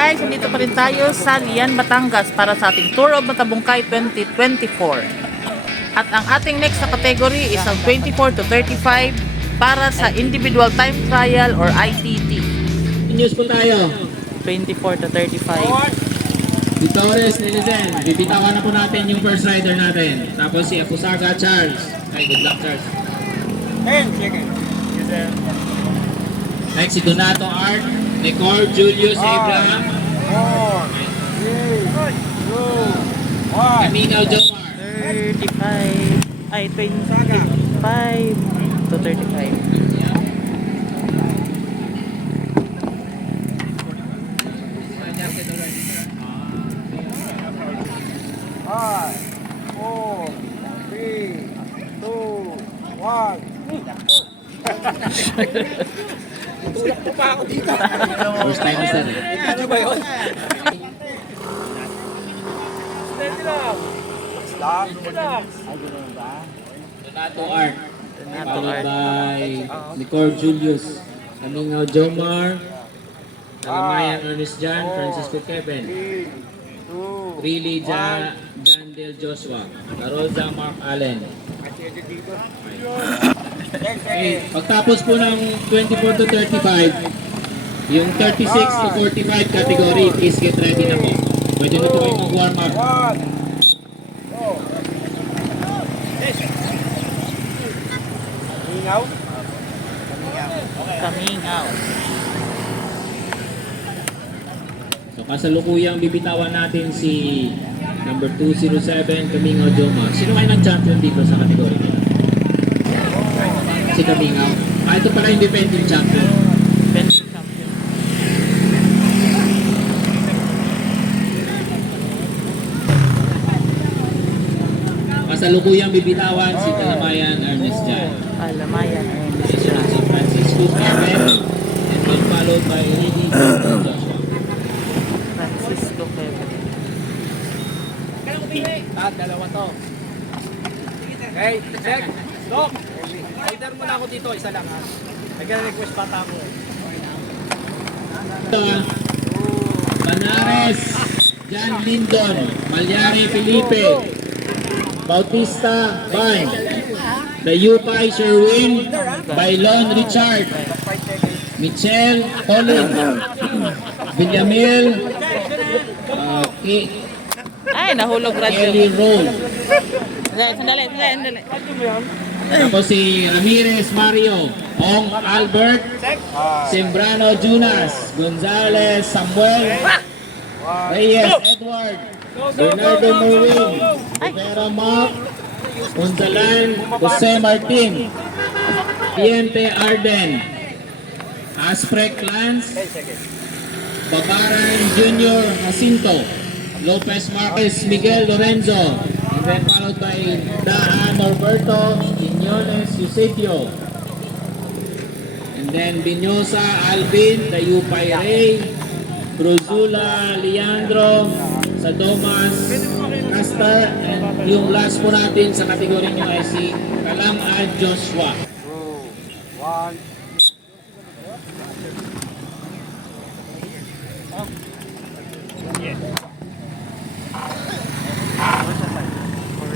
guys, nandito pa rin tayo sa Lian, Batangas para sa ating Tour of Matabungkay 2024. At ang ating next na category is ang 24 to 35 para sa individual time trial or ITT. News po tayo. 24 to 35. Vitores, Nelizen. Bibitawan na po natin yung first rider natin. Tapos si Apusaga Charles. Ay, good luck Charles. Next si Donato Art. Nicole Julius Abraham. 4, 3, 2, 1. Caminaw Jomar. 35. Ay, 25 to 35. Tulak po pa ako dito. First time sir. Ano ba yun? Steady lang. Steady lang. Donato Art. Followed by Nicole Julius. Caminaw Jomar. Alamayan Ernest Jan. Francisco Kevin. Really John Del Joshua. Carolza Mark Allen. Okay, pagtapos po ng 24 to 35, yung 36 to 45 category, please get ready na po. Pwede na po kayo mag-warm up. Coming out. So kasalukuyang bibitawan natin si number 207, Caminaw Jomar. Sino kayo ng champion dito sa category nila? Si Caminaw. Ito pala yung defending champion. Defending champion. Kasalukuyang bibitawan si Alamayan Ernest Jan. Alamayan. Si Francisco Kevin, and then followed by Lady Joshua. Francisco Kevin. Dalawa to. Okay, check. Doc. Order mo na ako dito, isa lang ha. Nag-request pa ako. Banares, Jan Lindon, Malyari Felipe, Bautista Van, The Upay Sherwin, Bailon Richard, Michelle Colin, Villamil, Ay, nahulog Kelly radyo. Roll. Sandali. Tapos si Ramirez Mario, Ong Albert, Sembrano Junas, Gonzales Samuel, Reyes Edward, Bernardo Merwin, Vera Mark, Unzalan Jose Martin, Piente Arden, Asprek Lance, Babaran Junior Jacinto, Lopez Marquez Miguel Lorenzo, and then followed by Daan Norberto, Quiñones Eusebio, and then Binyosa Alvin, Dayupay Ray, Bruzula Leandro, Sadomas Castar, and yung last po natin sa kategory nyo ay si Kalamad Joshua.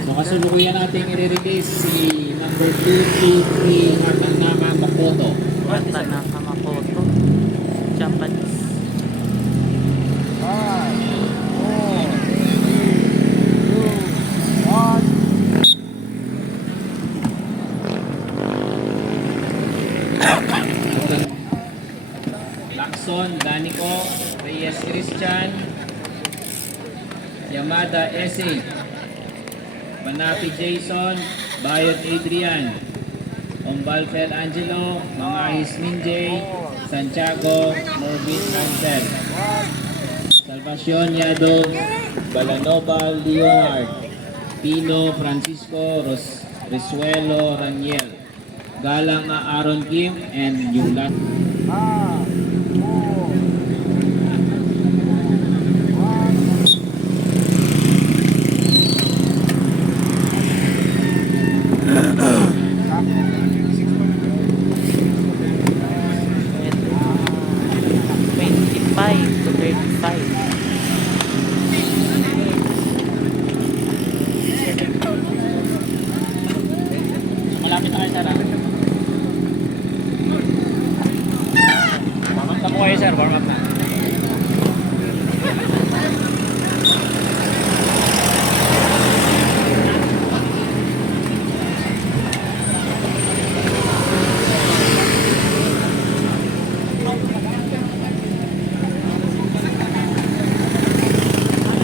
So kasulukuyan natin i-release si number 223 Matanaka Makoto. Matanaka Makoto. Japanese. Lacson Danico, Reyes Christian, Yamada Ese, Manapi Jason, Bayot Adrian, Ombalfel Angelo, Mangahis Minjay, Santiago Morbid Ansel, Salvacion Yado, Balanova Leonard, Pino Francisco Resuelo Raniel, Galang na Aaron Kim, and yung last. Five to 35. Okay sir, warm up na.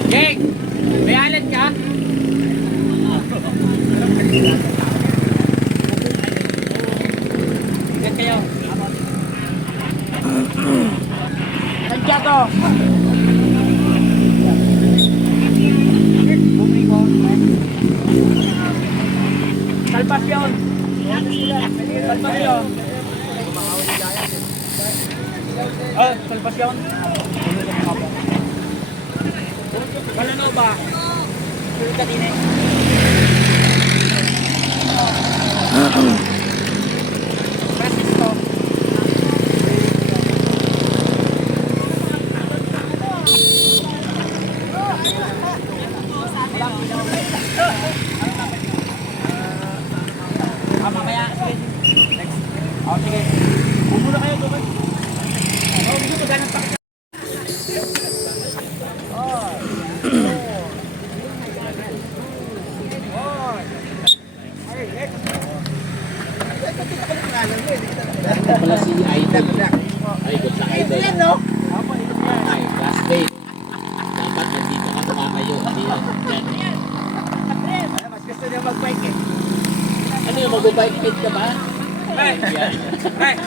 Jake! May alat ka? Ingat kayo. Santiago! Salvacion! Salvacion! Salvacion! Wala ba? Sulit ka din eh. Francisco. Mamaya. Sige. Next. Sige. Bumula kayo doon. Dito maghanap pa. Ito pala si Idol. Ay, good sa Idol. Ito yan, no? Ay, classmate. Dapat nandito ka tumatayo. Hindi yan. Mas gusto niya mag-bike eh. Ano yung mag-bike fit ka ba? Hey! Yan. Hey!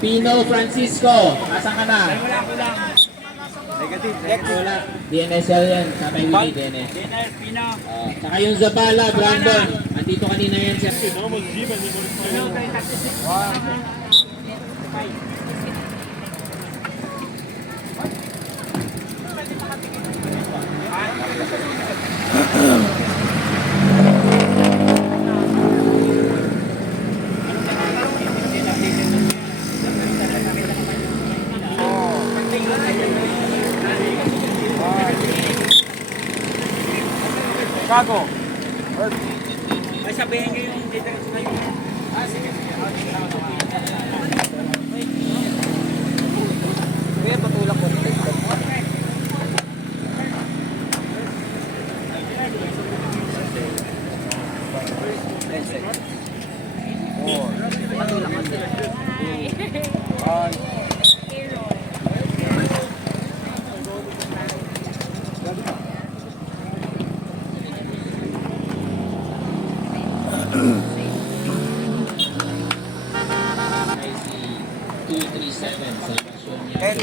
Pino Francisco, asan ka na? Wala. Negative. Wala. DNSL yan. Sabay Willie, DNS. Dinner, Pino. Saka yung Zabala, Brandon. Andito kanina yan siya. Chicago. Ay sabihin niyo yung dito sa kayo. Sige. Kuya, patulak ko dito.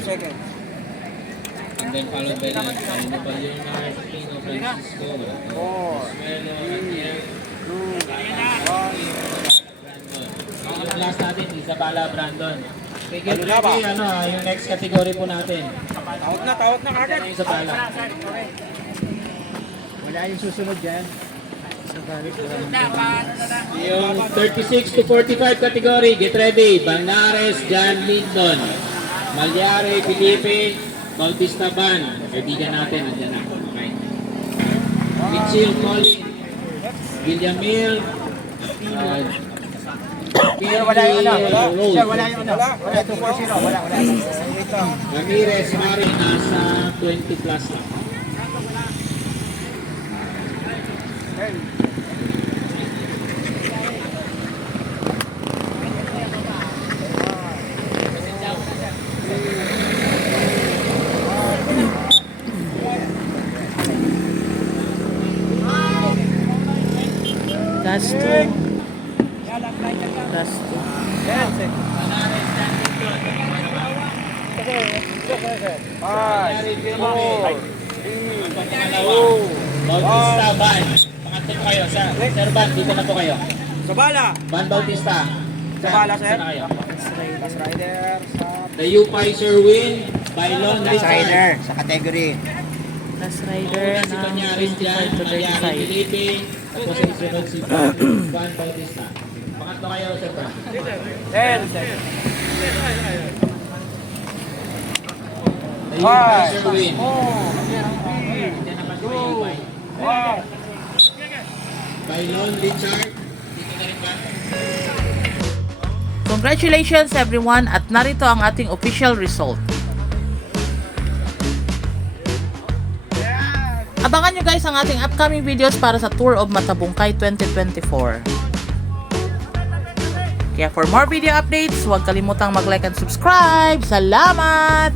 Seconds. And then followed by the Pino Balenar, Pino Francisco, Osmelo, Aniel, Brandon. Yung last natin, Isabela, Brandon. Sige, yung next category po natin. Tawag na kagad. Yung Isabela. Wala yung susunod dyan. Yung 36 to 45 category, get ready. Banares, John Linton. Malyari, Felipe, Bautista Ban. Kaibigan natin, nandiyan na. Okay. Mitchell, Colin, Villamil, Wala yung ano. Rose. Wala yung ano. Wala 240. Wala. Ramirez, Mari, nasa 20 plus na. Gasto. Gasto. Bautista, Ban. Pangatlo po kayo. Sir Ban, dito na po kayo. Sabala. Ban Bautista. Sabala, sir. Saan na kayo? Last rider sa... The U-Pi Sherwin, Bailon, Richard. sa category. Last rider Si ng Panyaris dyan, 25 to Panyaris 35. Felipe, tapos ang sunod si Ban Bautista. Pangatlo kayo, Sir Ban. The U-Pi Sherwin. Hindi naman po yung U-Pi. Bailon, Richard. Dito na rin ba? Congratulations everyone at narito ang ating official result. Abangan nyo guys ang ating upcoming videos para sa Tour of Matabungkay 2024. Kaya for more video updates, huwag kalimutang mag-like and subscribe. Salamat!